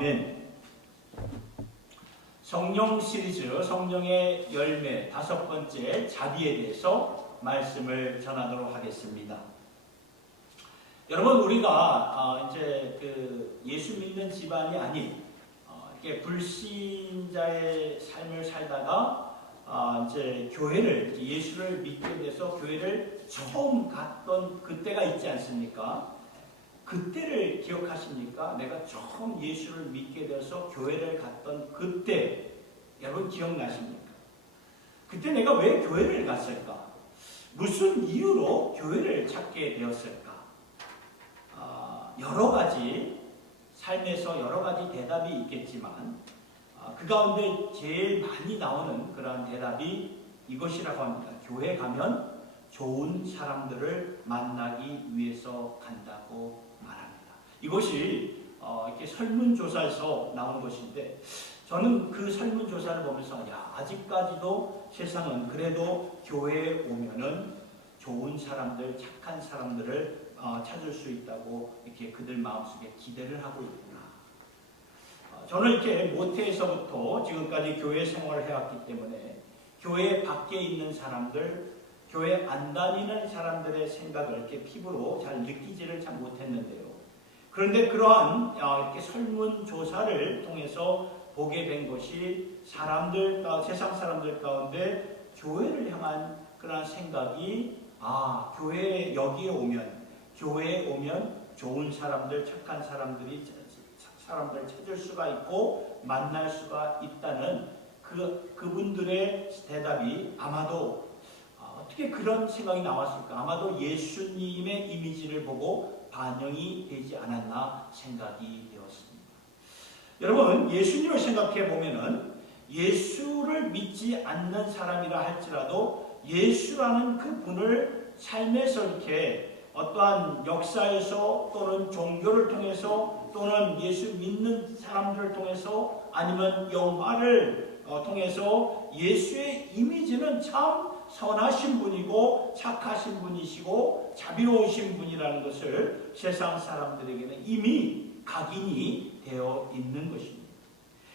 아멘. 성령 시리즈 성령의 열매 5번째 자비에 대해서 말씀을 전하도록 하겠습니다. 여러분, 우리가 이제 예수 믿는 집안이 아닌 이렇게 불신자의 삶을 살다가 이제 교회를 예수를 믿게 돼서 교회를 처음 갔던 그때가 있지 않습니까? 그때를 기억하십니까? 내가 처음 예수를 믿게 되어서 교회를 갔던 그때, 여러분 기억나십니까? 그때 내가 왜 교회를 갔을까? 무슨 이유로 교회를 찾게 되었을까? 여러 가지 삶에서 여러 가지 대답이 있겠지만 그 가운데 제일 많이 나오는 그런 대답이 이것이라고 합니다. 교회 가면 좋은 사람들을 만나기 위해서 간다고 말합니다. 이것이 이렇게 설문조사에서 나온 것인데, 저는 그 설문조사를 보면서 아직까지도 세상은 그래도 교회에 오면은 좋은 사람들, 착한 사람들을 찾을 수 있다고 이렇게 그들 마음속에 기대를 하고 있구나. 저는 이렇게 모태에서부터 지금까지 교회 생활을 해왔기 때문에 교회 밖에 있는 사람들, 교회 안 다니는 사람들의 생각을 이렇게 피부로 잘 느끼지를 잘 못했는데요. 그런데 그러한 이렇게 설문조사를 통해서 보게 된 것이 세상 사람들 가운데 교회를 향한 그런 생각이, 교회에 교회에 오면 좋은 사람들, 착한 사람들 찾을 수가 있고 만날 수가 있다는 그분들의 대답이 아마도 어떻게 그런 생각이 나왔을까? 아마도 예수님의 이미지를 보고 반영이 되지 않았나 생각이 되었습니다. 여러분, 예수님을 생각해 보면은 예수를 믿지 않는 사람이라 할지라도 예수라는 그 분을 삶에서 이렇게 어떠한 역사에서 또는 종교를 통해서 또는 예수 믿는 사람들을 통해서 아니면 영화를 통해서 예수의 이미지는 참 선하신 분이고 착하신 분이시고 자비로우신 분이라는 것을 세상 사람들에게는 이미 각인이 되어 있는 것입니다.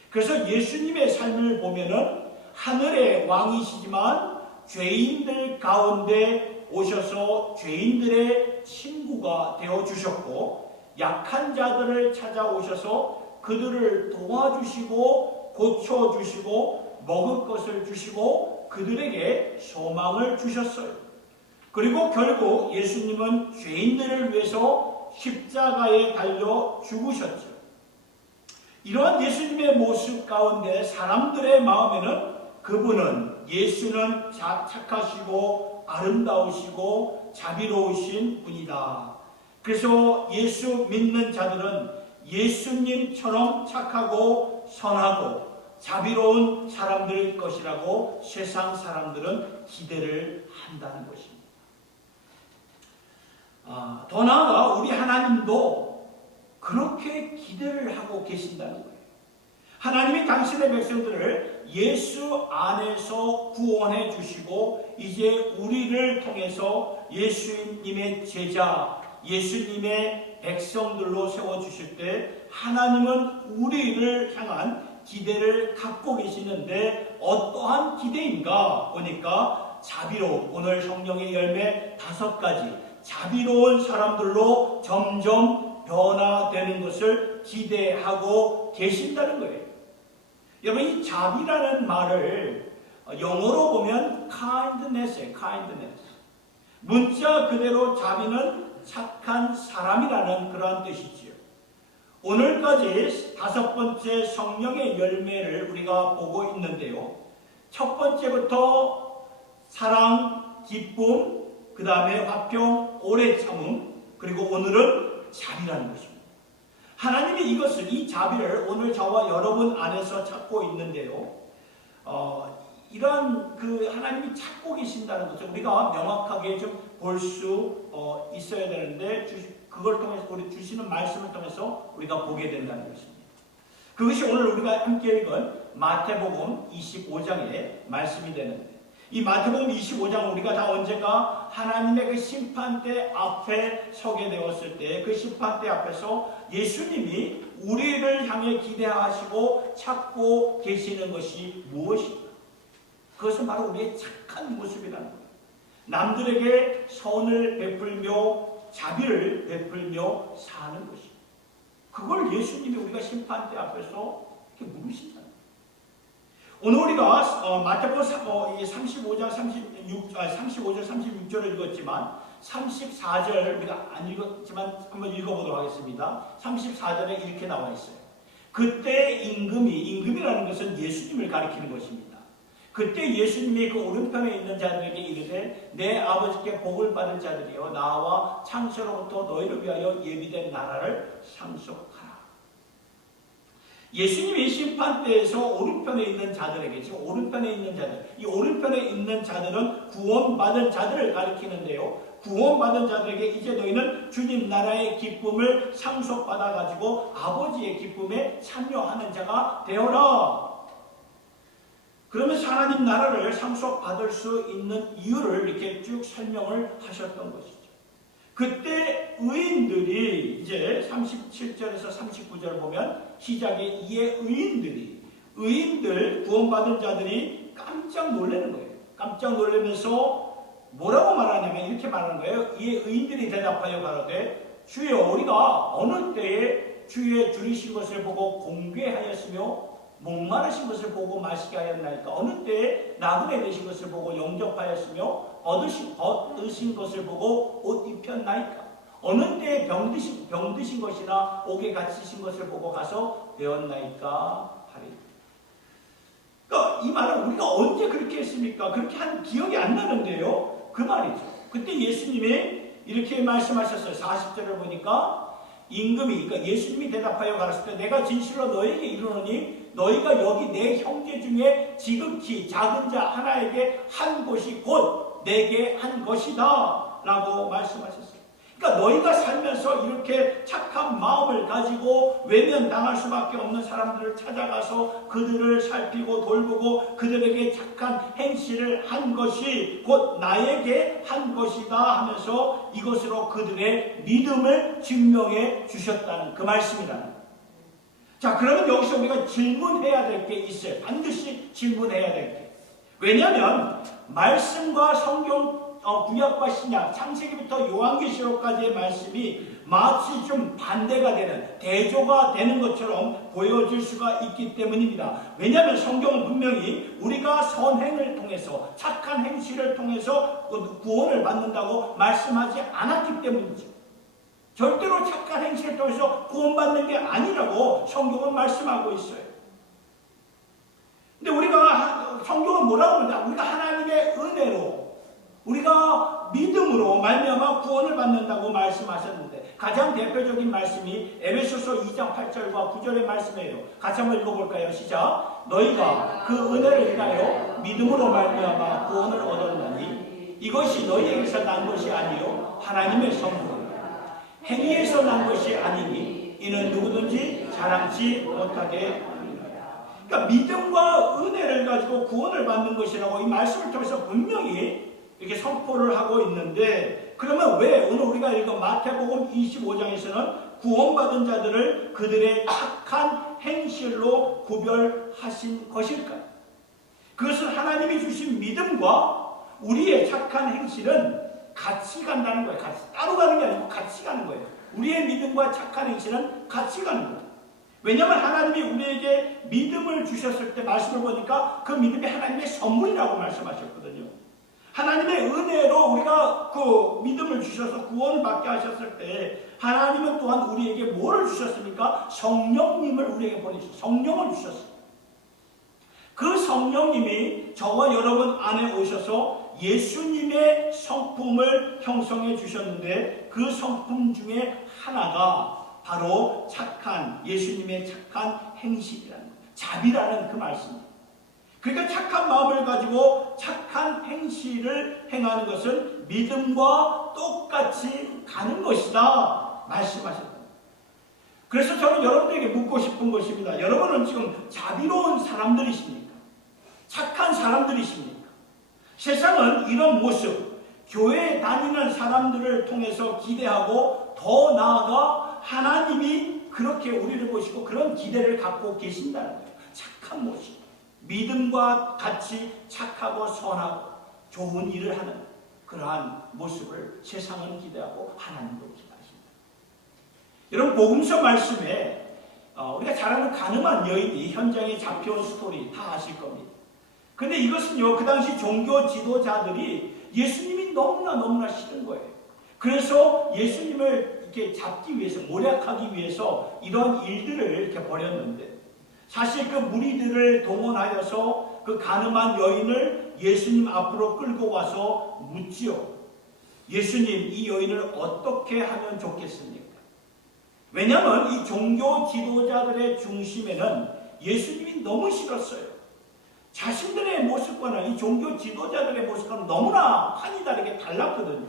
그래서 예수님의 삶을 보면은 하늘의 왕이시지만 죄인들 가운데 오셔서 죄인들의 친구가 되어 주셨고, 약한 자들을 찾아오셔서 그들을 도와주시고 고쳐주시고 먹을 것을 주시고 그들에게 소망을 주셨어요. 그리고 결국 예수님은 죄인들을 위해서 십자가에 달려 죽으셨죠. 이러한 예수님의 모습 가운데 사람들의 마음에는 그분은, 예수는 착하시고 아름다우시고 자비로우신 분이다. 그래서 예수 믿는 자들은 예수님처럼 착하고 선하고 자비로운 사람들일 것이라고 세상 사람들은 기대를 한다는 것입니다. 더 나아가 우리 하나님도 그렇게 기대를 하고 계신다는 거예요. 하나님이 당신의 백성들을 예수 안에서 구원해 주시고 이제 우리를 통해서 예수님의 제자, 예수님의 백성들로 세워주실 때 하나님은 우리를 향한 기대를 갖고 계시는데 어떠한 기대인가 보니까 오늘 성령의 열매 5가지 자비로운 사람들로 점점 변화되는 것을 기대하고 계신다는 거예요. 여러분, 이 자비라는 말을 영어로 보면 kindness예요. kindness. 문자 그대로 자비는 착한 사람이라는 그러한 뜻이지요. 오늘까지 5번째 성령의 열매를 우리가 보고 있는데요. 첫 번째부터 사랑, 기쁨, 그 다음에 화평, 오래 참음, 그리고 오늘은 자비라는 것입니다. 하나님이 이 자비를 오늘 저와 여러분 안에서 찾고 있는데요. 이러한 하나님이 찾고 계신다는 것을 우리가 명확하게 좀 볼 수 있어야 되는데, 그걸 통해서 우리 주시는 말씀을 통해서 우리가 보게 된다는 것입니다. 그것이 오늘 우리가 함께 읽은 마태복음 25장의 말씀이 되는데, 이 마태복음 25장 우리가 다 언제가 하나님의 그 심판대 앞에 서게 되었을 때 그 심판대 앞에서 예수님이 우리를 향해 기대하시고 찾고 계시는 것이 무엇인가? 그것은 바로 우리의 착한 모습이라는 거예요. 남들에게 선을 베풀며 자비를 베풀며 사는 것입니다. 그걸 예수님이 우리가 심판대 앞에서 이렇게 물으신다. 오늘 우리가 마태복음 35장 36절을 읽었지만 34절 우리가 안 읽었지만 한번 읽어보도록 하겠습니다. 34절에 이렇게 나와 있어요. 그때 임금이라는 것은 예수님을 가리키는 것입니다. 그때 예수님이 그 오른편에 있는 자들에게 이르되 내 아버지께 복을 받을 자들이여 나와 창세로부터 너희를 위하여 예비된 나라를 상속하라. 예수님이 심판대에서 오른편에 있는 자들에게, 지금 오른편에 있는 자들, 이 오른편에 있는 자들은 구원받은 자들을 가리키는데요. 구원받은 자들에게 이제 너희는 주님 나라의 기쁨을 상속받아가지고 아버지의 기쁨에 참여하는 자가 되어라. 그러면서 하나님 나라를 상속받을 수 있는 이유를 이렇게 쭉 설명을 하셨던 것이죠. 그때 의인들이 이제 37절에서 39절 보면 시작에 이에 의인들 구원받은 자들이 깜짝 놀라는 거예요. 깜짝 놀라면서 뭐라고 말하냐면 이렇게 말하는 거예요. 이에 의인들이 대답하여 가로되 주여 우리가 어느 때에 주의 줄이신 것을 보고 공개하였으며 목마르신 것을 보고 마시게 하였나이까? 어느 때에 나그네 되신 것을 보고 영접하였으며 얻으신 것을 보고 옷 입혔나이까? 어느 때에 병드신 것이나 옥에 갇히신 것을 보고 가서 배웠나이까? 하리. 그러니까 이 말은 우리가 언제 그렇게 했습니까? 그렇게 한 기억이 안 나는데요. 그 말이죠. 그때 예수님이 이렇게 말씀하셨어요. 40절을 보니까 임금이, 그러니까 예수님이 대답하여 가라사대 내가 진실로 너에게 이르노니 너희가 여기 내 형제 중에 지극히 작은 자 하나에게 한 것이 곧 내게 한 것이다 라고 말씀하셨어요. 그러니까 너희가 살면서 이렇게 착한 마음을 가지고 외면당할 수밖에 없는 사람들을 찾아가서 그들을 살피고 돌보고 그들에게 착한 행실을 한 것이 곧 나에게 한 것이다 하면서 이것으로 그들의 믿음을 증명해 주셨다는 그 말씀이라는 거예요. 자, 그러면 여기서 우리가 질문해야 될 게 있어요. 반드시 질문해야 될 게. 왜냐하면 말씀과 성경 구약과 신약, 창세기부터 요한계시록까지의 말씀이 마치 좀 반대가 되는, 대조가 되는 것처럼 보여질 수가 있기 때문입니다. 왜냐하면 성경은 분명히 우리가 선행을 통해서, 착한 행실을 통해서 구원을 받는다고 말씀하지 않았기 때문이죠. 절대로 착한 행실을 통해서 구원받는 게 아니라고 성경은 말씀하고 있어요. 근데 우리가, 성경은 뭐라고 하느냐? 우리가 하나님의 은혜로, 우리가 믿음으로 말미암아 구원을 받는다고 말씀하셨는데 가장 대표적인 말씀이 에베소서 2장 8절과 9절의 말씀이에요. 같이 한번 읽어볼까요? 시작. 너희가 그 은혜를 인하여 믿음으로 말미암아 구원을 얻었나니 이것이 너희에게서 난 것이 아니요 하나님의 선물 행위에서 난 것이 아니니 이는 누구든지 자랑치 못하게 합니다. 그러니까 믿음과 은혜를 가지고 구원을 받는 것이라고 이 말씀을 통해서 분명히 이렇게 선포를 하고 있는데 그러면 왜 오늘 우리가 읽은 마태복음 25장에서는 구원받은 자들을 그들의 착한 행실로 구별하신 것일까요? 그것은 하나님이 주신 믿음과 우리의 착한 행실은 같이 간다는 거예요. 같이 따로 가는 게 아니고 같이 가는 거예요. 우리의 믿음과 착한 행실은 같이 가는 거예요. 왜냐하면 하나님이 우리에게 믿음을 주셨을 때 말씀을 보니까 그 믿음이 하나님의 선물이라고 말씀하셨거든요. 하나님의 은혜로 우리가 그 믿음을 주셔서 구원을 받게 하셨을 때 하나님은 또한 우리에게 뭐를 주셨습니까? 성령님을 우리에게 보내주셨어요. 성령을 주셨어요. 그 성령님이 저와 여러분 안에 오셔서 예수님의 성품을 형성해 주셨는데 그 성품 중에 하나가 바로 착한 예수님의 착한 행실이라는 거예요. 자비라는 그 말씀입니다. 그러니까 착한 마음을 가지고 착한 행실을 행하는 것은 믿음과 똑같이 가는 것이다 말씀하셨다. 그래서 저는 여러분에게 묻고 싶은 것입니다. 여러분은 지금 자비로운 사람들이십니까? 착한 사람들이십니까? 세상은 이런 모습, 교회에 다니는 사람들을 통해서 기대하고 더 나아가 하나님이 그렇게 우리를 보시고 그런 기대를 갖고 계신다는 거예요. 착한 모습, 믿음과 같이 착하고 선하고 좋은 일을 하는 그러한 모습을 세상은 기대하고 하나님도 기대하십니다. 여러분, 복음서 말씀에 우리가 잘 아는 가늠한 여인이 현장에 잡혀온 스토리 다 아실 겁니다. 근데 이것은요, 그 당시 종교 지도자들이 예수님이 너무나 싫은 거예요. 그래서 예수님을 이렇게 잡기 위해서, 모략하기 위해서 이런 일들을 이렇게 벌였는데, 사실 그 무리들을 동원하여서 그 가늠한 여인을 예수님 앞으로 끌고 와서 묻지요. 예수님, 이 여인을 어떻게 하면 좋겠습니까? 왜냐하면 이 종교 지도자들의 중심에는 예수님이 너무 싫었어요. 자신들의 모습과는 이 종교 지도자들의 모습과는 너무나 판이 다르게 달랐거든요.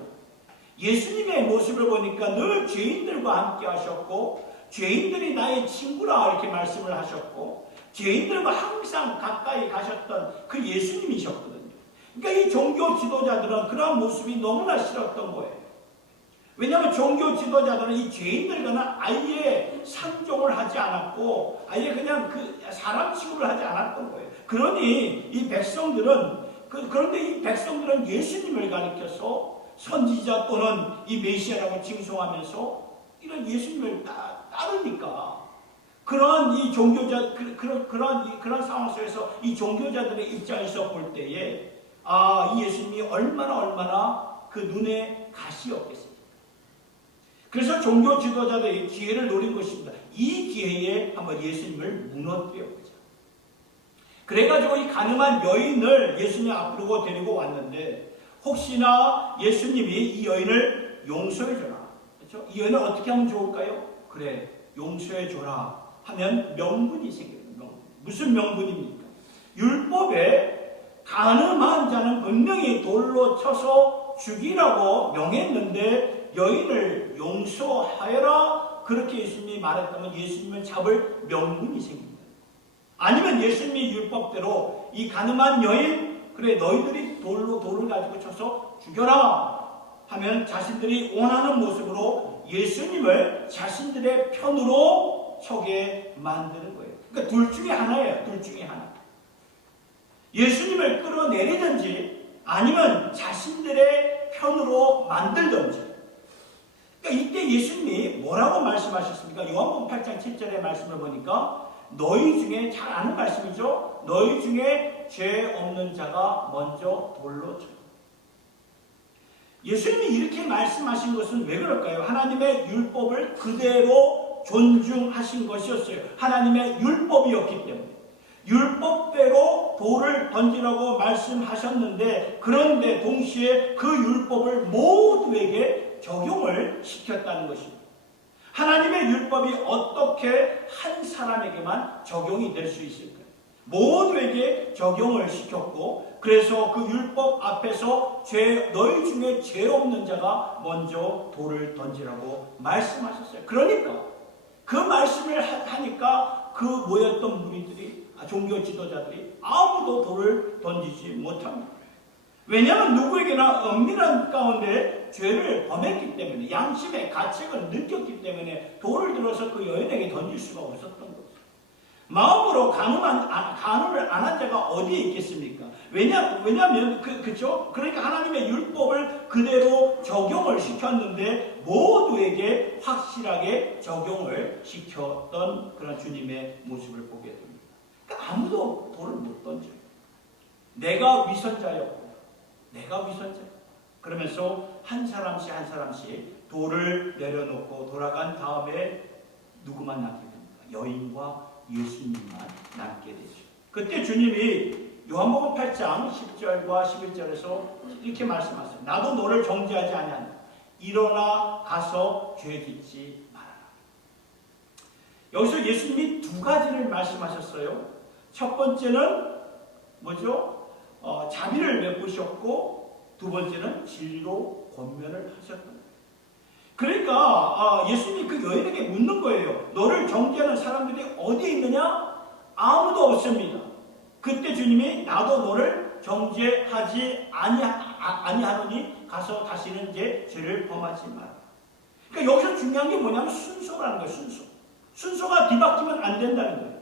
예수님의 모습을 보니까 늘 죄인들과 함께 하셨고, 죄인들이 나의 친구라 이렇게 말씀을 하셨고, 죄인들과 항상 가까이 가셨던 그 예수님이셨거든요. 그러니까 이 종교 지도자들은 그런 모습이 너무나 싫었던 거예요. 왜냐하면 종교 지도자들은 이 죄인들과는 아예 상종을 하지 않았고, 아예 그냥 그 사람 취급을 하지 않았던 거예요. 그러니 이 백성들은, 그런데 이 백성들은 예수님을 가리켜서 선지자 또는 이 메시아라고 칭송하면서 이런 예수님을 따르니까, 그런 이 종교자, 그런 상황 속에서 이 종교자들의 입장에서 볼 때에, 이 예수님이 얼마나 그 눈에 가시 없겠습니까? 그래서 종교 지도자들이 기회를 노린 것입니다. 이 기회에 한번 예수님을 무너뜨려보자. 그래가지고 이 가늠한 여인을 예수님 앞으로 데리고 왔는데, 혹시나 예수님이 이 여인을 용서해줘라. 그렇죠? 이 여인을 어떻게 하면 좋을까요? 그래, 용서해줘라 하면 명분이 생깁니다. 무슨 명분입니까? 율법에 가늠한 자는 분명히 돌로 쳐서 죽이라고 명했는데, 여인을 용서하여라 그렇게 예수님이 말했다면 예수님을 잡을 명분이 생깁니다. 아니면 예수님이 율법대로 이 가늠한 여인, 그래 너희들이 돌을 가지고 쳐서 죽여라 하면 자신들이 원하는 모습으로 예수님을 자신들의 편으로 서게 만드는 거예요. 그러니까 둘 중에 하나예요. 둘 중에 하나. 예수님을 끌어내리든지 아니면 자신들의 편으로 만들든지. 그러니까 이때 예수님이 뭐라고 말씀하셨습니까? 요한복음 8장 7절의 말씀을 보니까 너희 중에, 잘 아는 말씀이죠. 너희 중에 죄 없는 자가 먼저 돌로 쳐. 예수님이 이렇게 말씀하신 것은 왜 그럴까요? 하나님의 율법을 그대로 존중하신 것이었어요. 하나님의 율법이었기 때문에. 율법대로 돌을 던지라고 말씀하셨는데, 그런데 동시에 그 율법을 모두에게 적용을 시켰다는 것입니다. 하나님의 율법이 어떻게 한 사람에게만 적용이 될 수 있을까요? 모두에게 적용을 시켰고, 그래서 그 율법 앞에서 너희 중에 죄 없는 자가 먼저 돌을 던지라고 말씀하셨어요. 그러니까 그 말씀을 하니까 그 모였던 무리들이, 종교 지도자들이 아무도 돌을 던지지 못합니다. 왜냐하면 누구에게나 은밀한 가운데 죄를 범했기 때문에, 양심의 가책을 느꼈기 때문에 돌을 들어서 그 여인에게 던질 수가 없었던 거죠. 마음으로 간음을 안 한 자가 어디에 있겠습니까? 왜냐하면 그죠? 그러니까 하나님의 율법을 그대로 적용을 시켰는데 모두에게 확실하게 적용을 시켰던 그런 주님의 모습을 보게 됩니다. 그러니까 아무도 돌을 못 던져요. 내가 위선자였고, 그러면서 한 사람씩 한 사람씩 돌을 내려놓고 돌아간 다음에 누구만 남게 됩니까? 여인과 예수님만 남게 되죠. 그때 주님이 요한복음 8장 10절과 11절에서 이렇게 말씀하세요. 나도 너를 정죄하지 아니하노라. 일어나 가서 죄 짓지 말아라. 여기서 예수님이 두 가지를 말씀하셨어요. 첫 번째는 뭐죠? 자비를 베푸셨고, 두 번째는 진리로 권면을 하셨던 거예요. 그러니까 예수님이 그 여인에게 묻는 거예요. 너를 정죄하는 사람들이 어디에 있느냐? 아무도 없습니다. 그때 주님이 나도 너를 정죄하지 아니하노니 가서 다시는 이제 죄를 범하지 마라. 그러니까 여기서 중요한 게 뭐냐면 순서라는 거예요. 순서가 뒤바뀌면 안 된다는 거예요.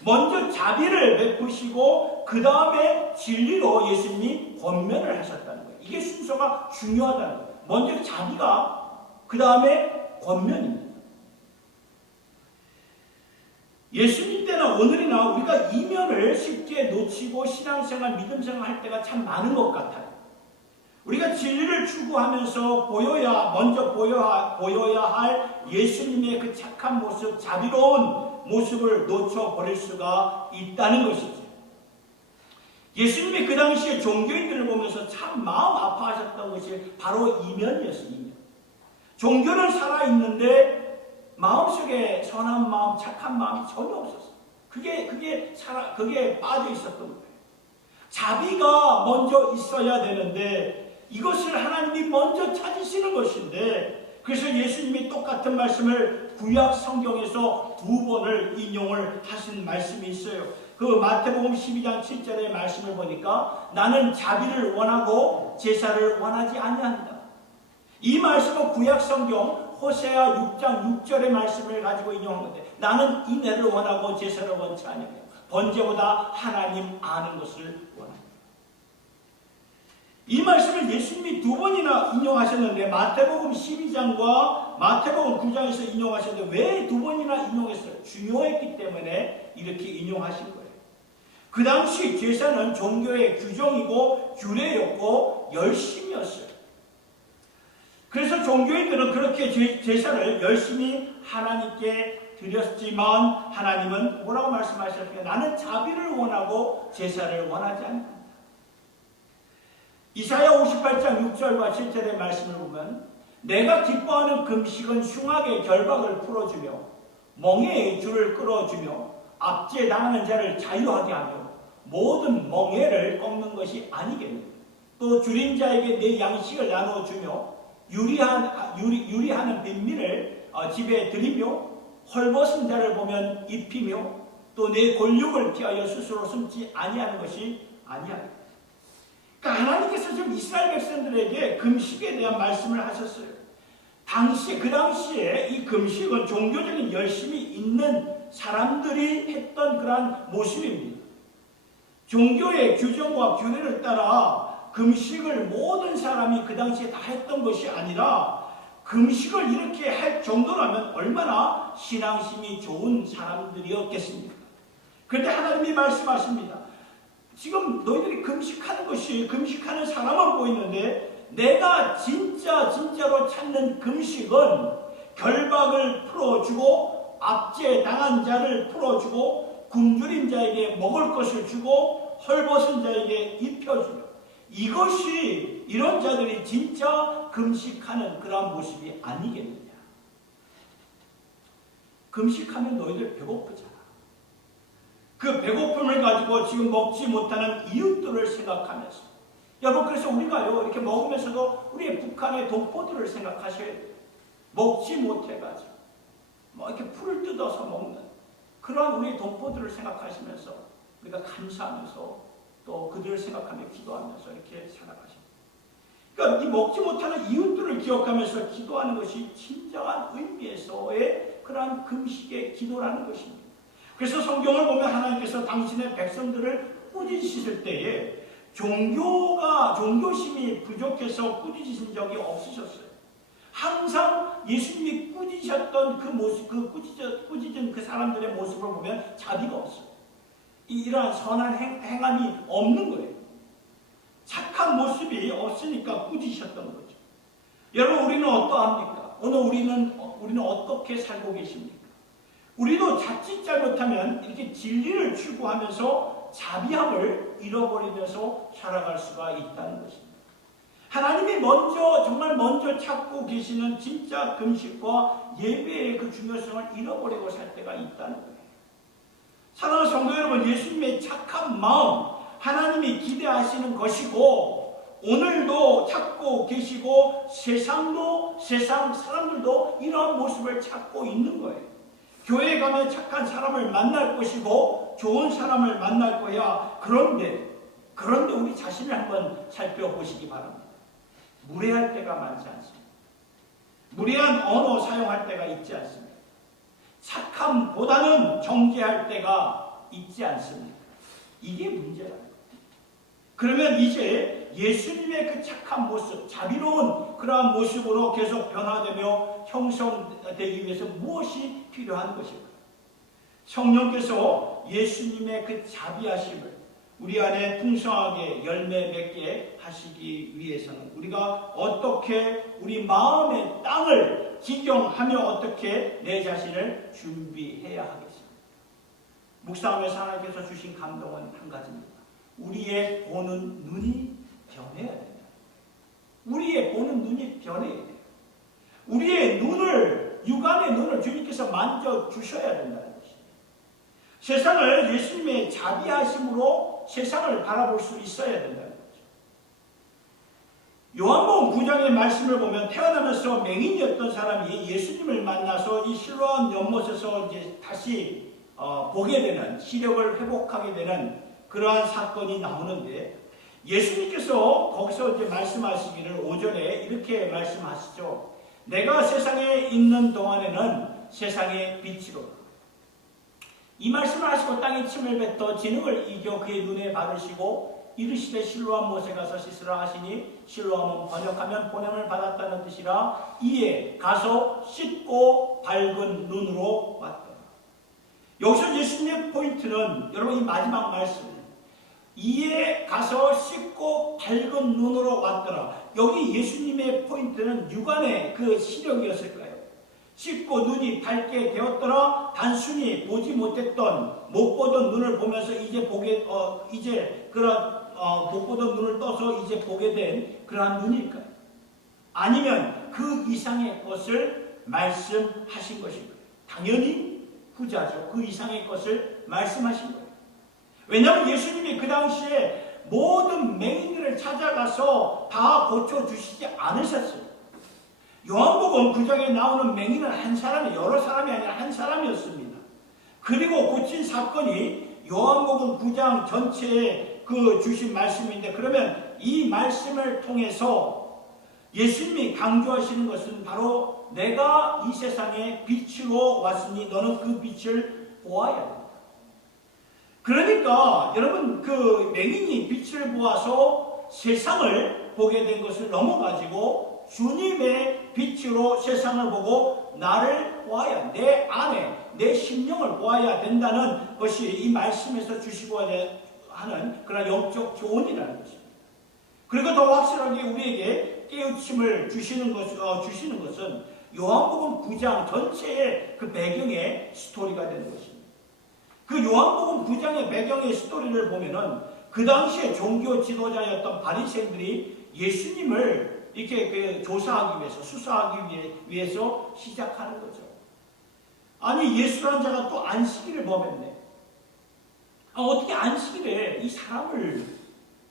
먼저 자비를 베푸시고 그 다음에 진리로 예수님이 권면을 하셨다는 거예요. 이게 순서가 중요하다는 거예요. 먼저 자비가 그 다음에 권면입니다. 예수님 때나 오늘이나 우리가 이면을 쉽게 놓치고 신앙생활, 믿음생활 할 때가 참 많은 것 같아요. 우리가 진리를 추구하면서 먼저 보여야 할 예수님의 그 착한 모습, 자비로운 모습을 놓쳐버릴 수가 있다는 것이죠. 예수님이 그 당시에 종교인들을 보면서 참 마음 아파하셨던 것이 바로 이면이었어요. 이면. 종교는 살아있는데 마음속에 선한 마음, 착한 마음이 전혀 없었어요. 그게 빠져 있었던 거예요. 자비가 먼저 있어야 되는데 이것을 하나님이 먼저 찾으시는 것인데, 그래서 예수님이 똑같은 말씀을 구약 성경에서 2번을 인용을 하신 말씀이 있어요. 그 마태복음 12장 7절의 말씀을 보니까 나는 자비를 원하고 제사를 원하지 아니한다. 이 말씀은 구약 성경 호세아 6장 6절의 말씀을 가지고 인용한 건데, 나는 인애를 원하고 제사를 원치 아니하며 번제보다 하나님 아는 것을 원한다. 이 말씀을 예수님이 2번이나 인용하셨는데 마태복음 12장과 마태복음 9장에서 인용하셨는데 왜 2번이나 인용했어요? 중요했기 때문에 이렇게 인용하신 거예요. 그 당시 제사는 종교의 규정이고 규례였고 열심이었어요. 그래서 종교인들은 그렇게 제사를 열심히 하나님께 드렸지만 하나님은 뭐라고 말씀하셨어요? 나는 자비를 원하고 제사를 원하지 않는다. 이사야 58장 6절과 7절의 말씀을 보면 내가 기뻐하는 금식은 흉악의 결박을 풀어주며 멍에의 줄을 끌어주며 압제 당하는 자를 자유하게 하며 모든 멍에를 꺾는 것이 아니겠느냐. 또 줄인 자에게 내 양식을 나눠주며 유리하는 빈민을 집에 들이며 헐벗은 자를 보면 입히며 또 내 권력을 피하여 스스로 숨지 아니하는 것이 아니하다. 그러니까 하나님께서 지금 이스라엘 백성들에게 금식에 대한 말씀을 하셨어요. 그 당시에 이 금식은 종교적인 열심이 있는 사람들이 했던 그러한 모습입니다. 종교의 규정과 규례를 따라 금식을 모든 사람이 그 당시에 다 했던 것이 아니라 금식을 이렇게 할 정도라면 얼마나 신앙심이 좋은 사람들이었겠습니까? 그런데 하나님이 말씀하십니다. 지금 너희들이 금식하는 사람은 보이는데 내가 진짜로 찾는 금식은 결박을 풀어주고 압제당한 자를 풀어주고 굶주린 자에게 먹을 것을 주고 헐벗은 자에게 입혀주며 이것이 이런 자들이 진짜 금식하는 그런 모습이 아니겠느냐. 금식하면 너희들 배고프잖아. 그 배고픔을 가지고 지금 먹지 못하는 이웃들을 생각하면서 여러분, 그래서 우리가요 이렇게 먹으면서도 우리의 북한의 동포들을 생각하셔야 돼요. 먹지 못해가지고 이렇게 풀을 뜯어서 먹는 그러한 우리 동포들을 생각하시면서 우리가 감사하면서 또 그들을 생각하며 기도하면서 이렇게 살아가십니다. 그러니까 이 먹지 못하는 이웃들을 기억하면서 기도하는 것이 진정한 의미에서의 그러한 금식의 기도라는 것입니다. 그래서 성경을 보면 하나님께서 당신의 백성들을 꾸짖으실 때에 종교심이 부족해서 꾸짖으신 적이 없으셨어요. 항상 예수님이 꾸짖으셨던 그 모습, 꾸짖은 그 사람들의 모습을 보면 자비가 없어요. 이러한 선한 행함이 없는 거예요. 착한 모습이 없으니까 꾸짖으셨던 거죠. 여러분, 우리는 어떠합니까? 오늘 우리는 어떻게 살고 계십니까? 우리도 자칫 잘못하면 이렇게 진리를 추구하면서 자비함을 잃어버리면서 살아갈 수가 있다는 것입니다. 하나님이 정말 먼저 찾고 계시는 진짜 금식과 예배의 그 중요성을 잃어버리고 살 때가 있다는 거예요. 사랑하는 성도 여러분, 예수님의 착한 마음, 하나님이 기대하시는 것이고 오늘도 찾고 계시고 세상 사람들도 이러한 모습을 찾고 있는 거예요. 교회에 가면 착한 사람을 만날 것이고 좋은 사람을 만날 거야. 그런데 그런데 우리 자신을 한번 살펴보시기 바랍니다. 무례할 때가 많지 않습니다. 무례한 언어 사용할 때가 있지 않습니다. 착함보다는 정죄할 때가 있지 않습니다. 이게 문제라는 거예요. 그러면 이제 예수님의 그 착한 모습, 자비로운 그러한 모습으로 계속 변화되며 형성되기 위해서 무엇이 필요한 것일까? 성령께서 예수님의 그 자비하심을 우리 안에 풍성하게 열매 맺게 하시기 위해서는 우리가 어떻게 우리 마음의 땅을 지경하며 어떻게 내 자신을 준비해야 하겠습니까? 묵상하면서 하나님께서 주신 감동은 한 가지입니다. 우리의 보는 눈이 변해야 된다. 우리의 보는 눈이 변해야 돼요. 우리의 눈을, 육안의 눈을 주님께서 만져주셔야 된다는 것입니다. 세상을 예수님의 자비하심으로 세상을 바라볼 수 있어야 된다는 거죠. 요한복음 9장의 말씀을 보면 태어나면서 맹인이었던 사람이 예수님을 만나서 이 실로암 연못에서 이제 다시 보게 되는, 시력을 회복하게 되는 그러한 사건이 나오는데, 예수님께서 거기서 이제 말씀하시기를 5절에 이렇게 말씀하시죠. 내가 세상에 있는 동안에는 세상의 빛이로다. 이 말씀을 하시고 땅에 침을 뱉어 진흙을 이겨 그의 눈에 받으시고 이르시되 실로암 못에 가서 씻으라 하시니 실로암은 번역하면 보냄을 받았다는 뜻이라. 이에 가서 씻고 밝은 눈으로 왔더라. 여기서 예수님의 포인트는 여러분 이 마지막 말씀, 이에 가서 씻고 밝은 눈으로 왔더라. 여기 예수님의 포인트는 육안의 그 시력이었을까요? 씻고 눈이 밝게 되었더라. 단순히 보지 못했던, 못 보던 눈을 보면서 이제 보게, 이제 그런 못 보던 눈을 떠서 이제 보게 된 그러한 눈일까요? 아니면 그 이상의 것을 말씀하신 것일까요? 당연히 후자죠. 그 이상의 것을 말씀하신 거예요. 왜냐하면 예수님이 그 당시에 모든 맹인들을 찾아가서 다 고쳐주시지 않으셨어요. 요한복음 9장에 나오는 맹인은 한 사람이, 여러 사람이 아니라 한 사람이었습니다. 그리고 고친 사건이 요한복음 9장 전체에 그 주신 말씀인데, 그러면 이 말씀을 통해서 예수님이 강조하시는 것은 바로 내가 이 세상에 빛으로 왔으니 너는 그 빛을 보아야 된다. 그러니까 여러분 그 맹인이 빛을 보아서 세상을 보게 된 것을 넘어가지고 주님의 빛으로 세상을 보고 나를 보아야, 내 안에 내 심령을 보아야 된다는 것이 이 말씀에서 주시고 하는 그런 영적 교훈이라는 것입니다. 그리고 더 확실하게 우리에게 깨우침을 주시는 것은 요한복음 9장 전체의 그 배경의 스토리가 되는 것입니다. 그 요한복음 9장의 배경의 스토리를 보면은 그 당시에 종교 지도자였던 바리새인들이 예수님을 이렇게 조사하기 위해서, 수사하기 위해서 시작하는 거죠. 아니, 예수라는 자가 또 안식일을 범했네. 어떻게 안식일에 이 사람을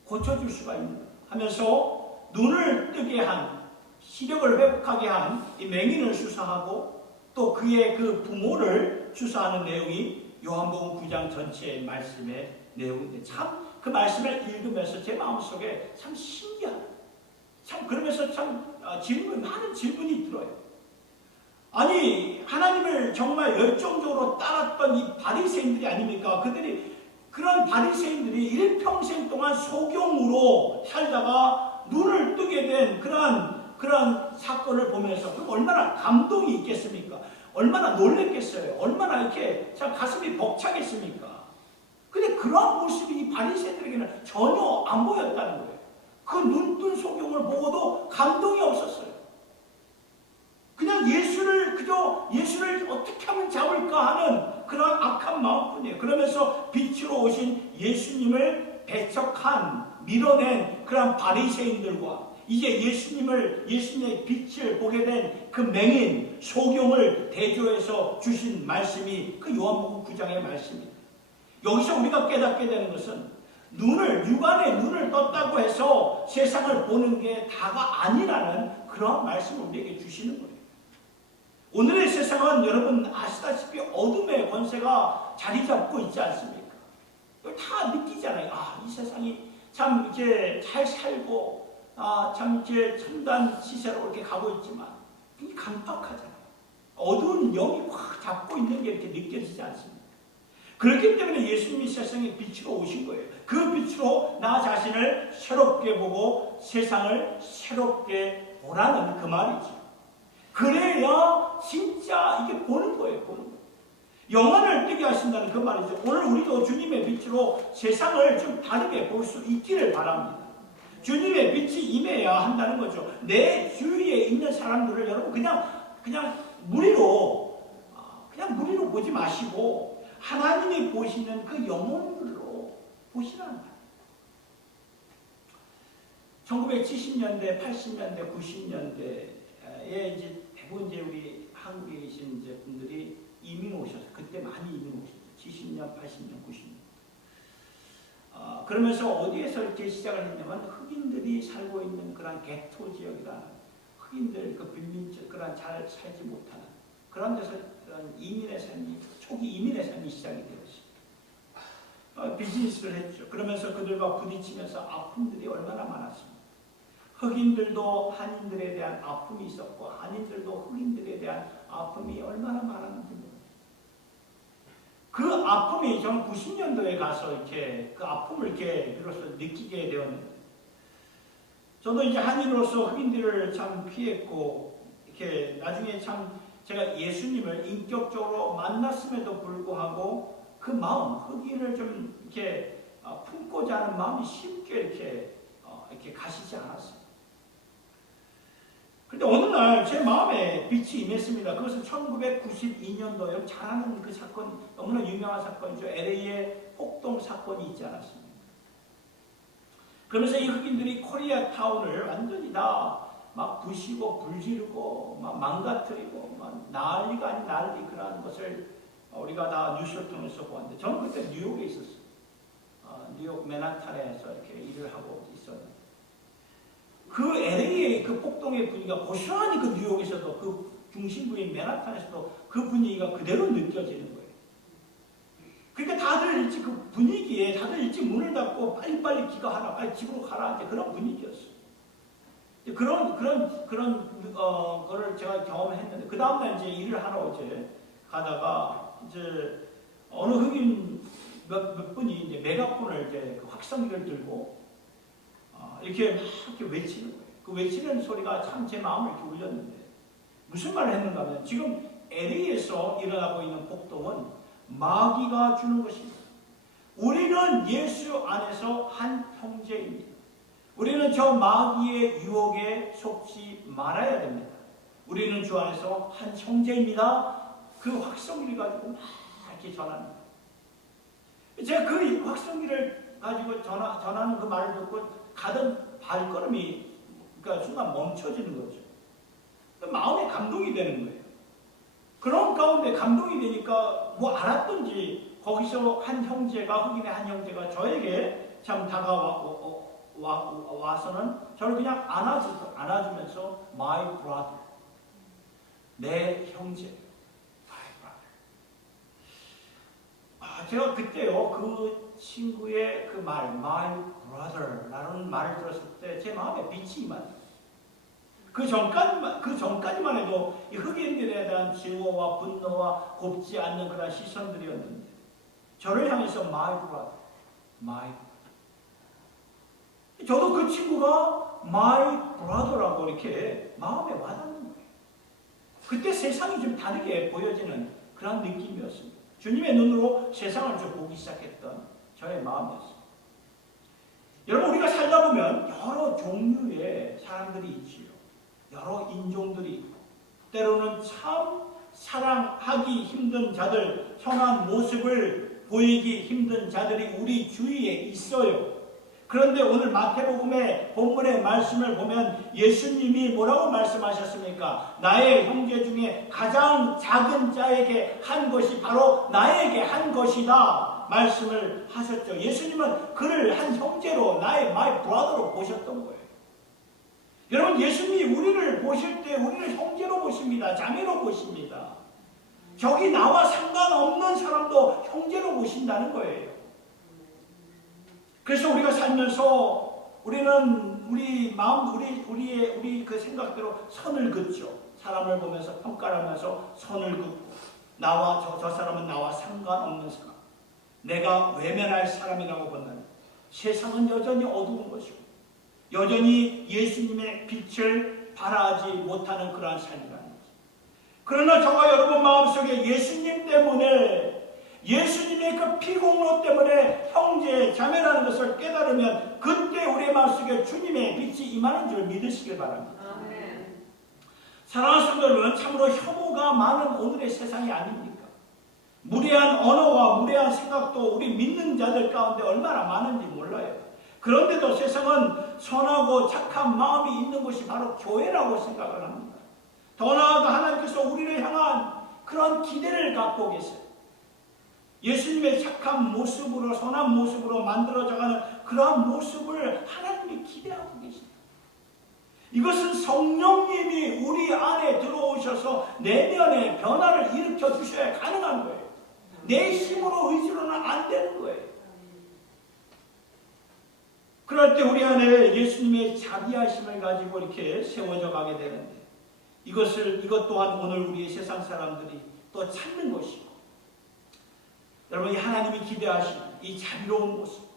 고쳐줄 수가 있는가 하면서 눈을 뜨게 한, 시력을 회복하게 한 이 맹인을 수사하고 또 그의 그 부모를 수사하는 내용이 요한복음 9장 전체의 말씀의 내용인데, 참 그 말씀을 읽으면서 제 마음속에 참 신기하다. 참 그러면서 참 많은 질문이 들어요. 아니, 하나님을 정말 열정적으로 따랐던 이 바리새인들이 아닙니까? 그런 바리새인들이 일평생 동안 소경으로 살다가 눈을 뜨게 된 그런 사건을 보면서 그럼 얼마나 감동이 있겠습니까? 얼마나 놀랬겠어요? 얼마나 이렇게 참 가슴이 벅차겠습니까? 근데 그러한 모습이 이 바리새인들에게는 전혀 안 보였다는 거예요. 그 눈뜬 소경을 보고도 감동이 없었어요. 그냥 그저 예수를 어떻게 하면 잡을까 하는 그런 악한 마음뿐이에요. 그러면서 빛으로 오신 예수님을 배척한, 밀어낸 그런 바리새인들과 이제 예수님의 빛을 보게 된 그 맹인, 소경을 대조해서 주신 말씀이 그 요한복음 9장의 말씀입니다. 여기서 우리가 깨닫게 되는 것은 육안의 눈을 떴다고 해서 세상을 보는 게 다가 아니라는 그런 말씀을 우리에게 주시는 거예요. 오늘의 세상은 여러분 아시다시피 어둠의 권세가 자리 잡고 있지 않습니까? 이걸 다 느끼잖아요. 이 세상이 참 이렇게 잘 살고 참 이렇게 첨단 시세로 이렇게 가고 있지만 굉장히 강박하잖아요. 어두운 영이 확 잡고 있는 게 이렇게 느껴지지 않습니다. 그렇기 때문에 예수님이 세상에 빛으로 오신 거예요. 그 빛으로 나 자신을 새롭게 보고 세상을 새롭게 보라는 그 말이죠. 그래야 진짜 이게 보는 거예요. 보는 거예요. 영안을 뜨게 하신다는 그 말이죠. 오늘 우리도 주님의 빛으로 세상을 좀 다르게 볼 수 있기를 바랍니다. 주님의 빛이 임해야 한다는 거죠. 내 주위에 있는 사람들을 여러분 그냥 무리로 보지 마시고 하나님이 보시는 그 영혼들로 보시라는 거예요. 1970년대, 80년대, 90년대에 이제 대부분 이제 우리 한국에 계신 이제 분들이 이민 오셨어요. 그때 많이 이민 오셨어요. 70년, 80년, 90년. 그러면서 어디에서 이렇게 시작을 했냐면 흑인들이 살고 있는 그런 개토 지역이라는 흑인들 그 빈민적 그런 잘 살지 못하는 그런 데서 그런 이민의 삶이 초기 이민의 삶이 시작이 되었습니다. 비즈니스를 했죠. 그러면서 그들과 부딪히면서 아픔들이 얼마나 많았습니다. 흑인들도 한인들에 대한 아픔이 있었고 한인들도 흑인들에 대한 아픔이 얼마나 많았는지 모릅니다. 그 아픔이 전 90년도에 가서 이렇게 그 아픔을 이렇게 비로소 느끼게 되었는데 저도 이제 한인으로서 흑인들을 참 피했고 이렇게 나중에 참 제가 예수님을 인격적으로 만났음에도 불구하고 그 마음 흑인을 좀 이렇게 품고자 하는 마음이 쉽게 이렇게 가시지 않았어요. 근데 어느 날 제 마음에 빛이 임했습니다. 그것은 1992년도에 잘 아는 그 사건, 너무나 유명한 사건이죠. LA의 폭동 사건이 있지 않았습니까? 그러면서 이 흑인들이 코리아타운을 완전히 다 막 부시고 불지르고 막 망가뜨리고 막 난리가 아닌 난리 그런 것을 우리가 다 뉴스를 통해서 보았는데 저는 그때 뉴욕에 있었어요. 뉴욕 맨하탄에서 이렇게 일을 하고 있었는데 그 LA의 그 폭동의 분위기가 고스란히 그 뉴욕에서도 그 중심부인 맨하탄에서도 그 분위기가 그대로 느껴지는 거예요. 그러니까 다들 일찍 그 분위기에 다들 일찍 문을 닫고 빨리빨리 귀가하라, 빨리 집으로 가라 이제 그런 분위기였어요. 그런 거를 제가 경험했는데 그 다음날 이제 일을 하러 이제 가다가 이제 어느 흑인 몇 분이 이제 메가폰을 이제 그 확성기를 들고 이렇게 막 이렇게 외치는 거예요. 그 외치는 소리가 참 제 마음을 이렇게 울렸는데 무슨 말을 했는가 하면 지금 LA에서 일어나고 있는 폭동은 마귀가 주는 것입니다. 우리는 예수 안에서 한 형제입니다. 우리는 저 마귀의 유혹에 속지 말아야 됩니다. 우리는 주 안에서 한 형제입니다. 그 확성기를 가지고 막 이렇게 전합니다. 제가 그 확성기를 가지고 전하는 그 말을 듣고 가던 발걸음이 그러니까 순간 멈춰지는 거죠. 마음에 감동이 되는 거예요. 그런 가운데 감동이 되니까 뭐 알았던지 거기서 한 형제가 흑인의 한 형제가 저에게 참 와서는 저를 그냥 안아주면서 my brother, 내 형제, my brother. 제가 그때요 그 친구의 그 말 my brother라는 말을 들었을 때 제 마음에 빛이 임하더라고요. 그 전까지만 해도 이 흑인들에 대한 증오와 분노와 곱지 않는 그런 시선들이었는데 저를 향해서 my brother, my brother. 저도 그 친구가 my brother라고 이렇게 마음에 와닿는 거예요. 그때 세상이 좀 다르게 보여지는 그런 느낌이었습니다. 주님의 눈으로 세상을 좀 보기 시작했던 저의 마음이었습니다. 여러분 우리가 살다 보면 여러 종류의 사람들이 있지요. 여러 인종들이 있고 때로는 참 사랑하기 힘든 자들, 선한 모습을 보이기 힘든 자들이 우리 주위에 있어요. 그런데 오늘 마태복음의 본문의 말씀을 보면 예수님이 뭐라고 말씀하셨습니까? 나의 형제 중에 가장 작은 자에게 한 것이 바로 나에게 한 것이다 말씀을 하셨죠. 예수님은 그를 한 형제로 나의 my brother로 보셨던 거예요. 여러분 예수님이 우리를 보실 때 우리를 형제로 보십니다. 자매로 보십니다. 저기 나와 상관없는 사람도 형제로 보신다는 거예요. 그래서 우리가 살면서 우리는 우리 마음, 우리의 그 생각대로 선을 긋죠. 사람을 보면서 평가를 하면서 선을 긋고, 나와 저 사람은 나와 상관없는 사람, 내가 외면할 사람이라고 본다면 세상은 여전히 어두운 것이고 여전히 예수님의 빛을 발하지 못하는 그러한 삶이라는 거죠. 그러나 저와 여러분 마음속에 예수님 때문에, 예수님의 그 피공로 때문에 형제 자매라는 것을 깨달으면 그때 우리의 마음속에 주님의 빛이 임하는 줄 믿으시길 바랍니다. 아멘. 사랑하는 성도 여러분, 참으로 혐오가 많은 오늘의 세상이 아닙니까? 무례한 언어와 무례한 생각도 우리 믿는 자들 가운데 얼마나 많은지 몰라요. 그런데도 세상은 선하고 착한 마음이 있는 곳이 바로 교회라고 생각을 합니다. 더 나아가 하나님께서 우리를 향한 그런 기대를 갖고 계세요. 예수님의 착한 모습으로, 선한 모습으로 만들어져가는 그러한 모습을 하나님이 기대하고 계십니다. 이것은 성령님이 우리 안에 들어오셔서 내면의 변화를 일으켜 주셔야 가능한 거예요. 내 힘으로, 의지로는 안 되는 거예요. 그럴 때 우리 안에 예수님의 자비하심을 가지고 이렇게 세워져 가게 되는데, 이것 또한 오늘 우리의 세상 사람들이 또 찾는 것이고, 여러분이 하나님이 기대하시는 이 자비로운 모습,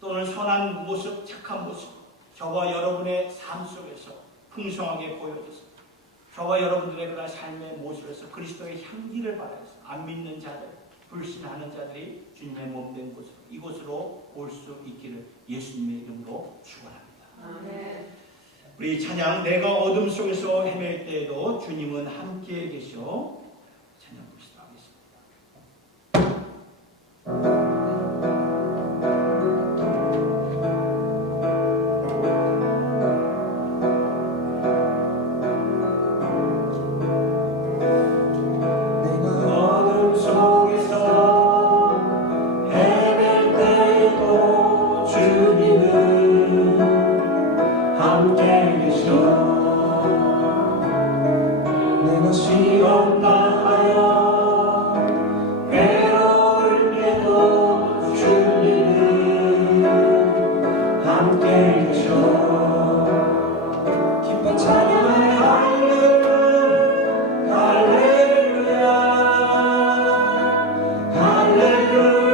또는 선한 모습, 착한 모습, 저와 여러분의 삶 속에서 풍성하게 보여져서 저와 여러분들의 그런 삶의 모습에서 그리스도의 향기를 발하여서 안 믿는 자들, 불신하는 자들이 주님의 몸된 곳으로, 이곳으로 올 수 있기를 예수님의 이름으로 축원합니다. 아멘. 우리 찬양, 내가 어둠 속에서 헤맬 때에도 주님은 함께 계셔. 찬양 봅시다. 찬양하는 할렐루야, 할렐루야.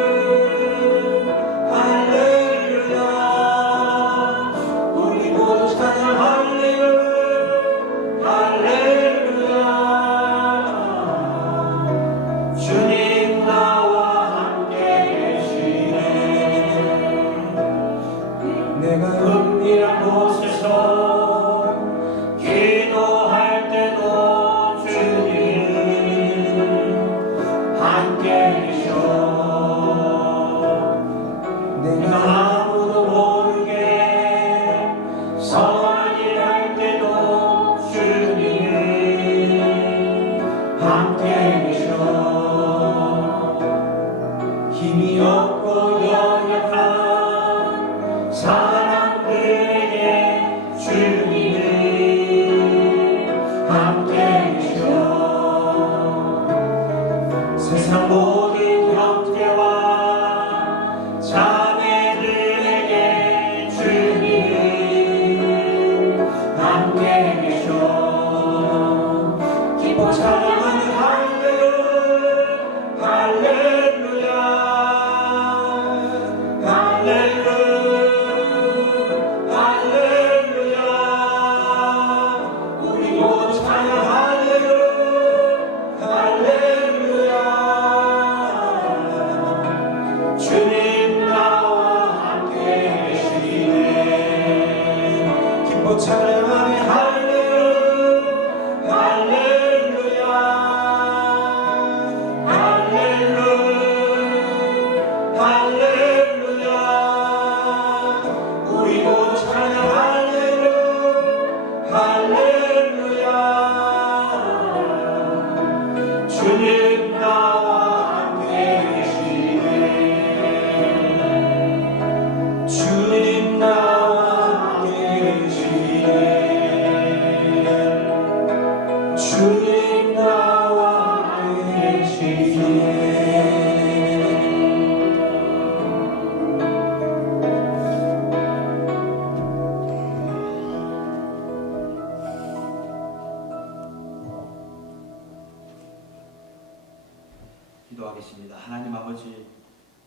아버지,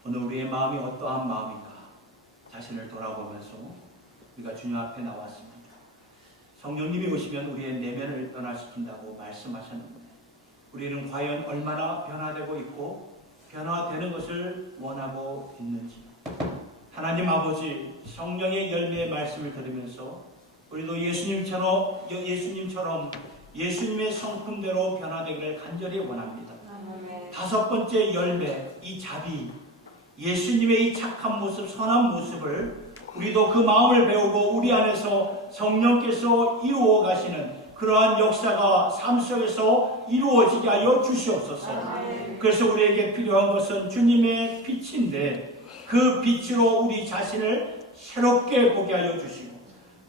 오늘 우리의 마음이 어떠한 마음인가 자신을 돌아보면서 우리가 주님 앞에 나왔습니다. 성령님이 오시면 우리의 내면을 변화시킨다고 말씀하셨는데 우리는 과연 얼마나 변화되고 있고 변화되는 것을 원하고 있는지, 하나님 아버지, 성령의 열매의 말씀을 들으면서 우리도 예수님처럼 예수님의 성품대로 변화되기를 간절히 원합니다. 다섯 번째 열매, 이 자비, 예수님의 이 착한 모습, 선한 모습을 우리도 그 마음을 배우고 우리 안에서 성령께서 이루어 가시는 그러한 역사가 삶 속에서 이루어지게 하여 주시옵소서. 그래서 우리에게 필요한 것은 주님의 빛인데 그 빛으로 우리 자신을 새롭게 보게 하여 주시고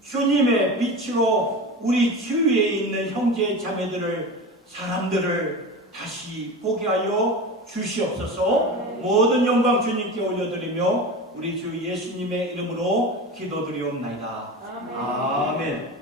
주님의 빛으로 우리 주위에 있는 형제 자매들을, 사람들을 다시 보게 하여 주시옵소서. 모든 영광 주님께 올려드리며 우리 주 예수님의 이름으로 기도드리옵나이다. 아멘.